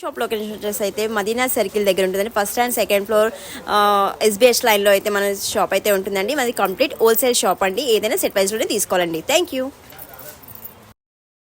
Shop location వచ్చేసి అయితే Madina circle దగ్గర ఉంటుందండి. First and second floor SBS లైన్లో అయితే మన షాప్ అయితే ఉంటుందండి. మనది కంప్లీట్ హోల్సేల్ షాప్ అండి. ఏదైనా సెట్ ప్రైస్లోనే తీసుకోవాలండి. Thank you.